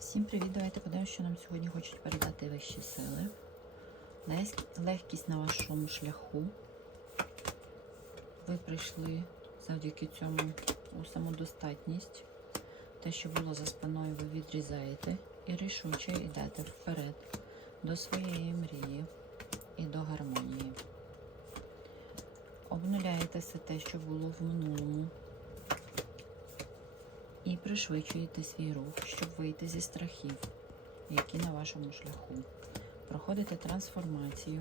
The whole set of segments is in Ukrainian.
Всім привіт! Давайте подивимося, що нам сьогодні хочуть передати вищі сили. Легкість на вашому шляху. Ви прийшли завдяки цьому у самодостатність. Те, що було за спиною, ви відрізаєте і рішуче йдете вперед до своєї мрії і до гармонії. Обнуляєте все те, що було в минулому, пришвидшуєте свій рух, щоб вийти зі страхів, які на вашому шляху. Проходите трансформацію,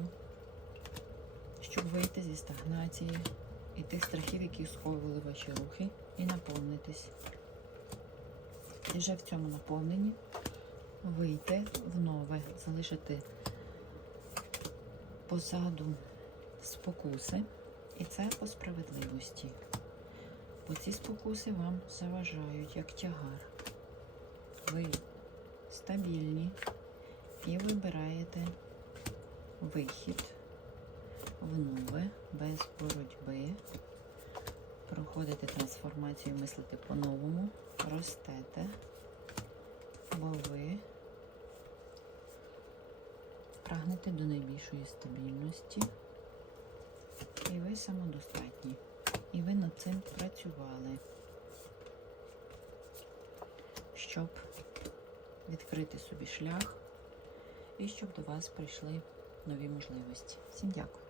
щоб вийти зі стагнації і тих страхів, які сховували ваші рухи, і наповнитись. І вже в цьому наповненні вийти в нове, залишити позаду спокуси, і це по справедливості. Бо ці спокуси вам заважають як тягар. Ви стабільні і вибираєте вихід в нове, без боротьби. Проходите трансформацію, мислите по-новому, ростете, бо ви прагнете до найбільшої стабільності. І ви самодостатні. І ви над цим щоб відкрити собі шлях і щоб до вас прийшли нові можливості. Всім дякую.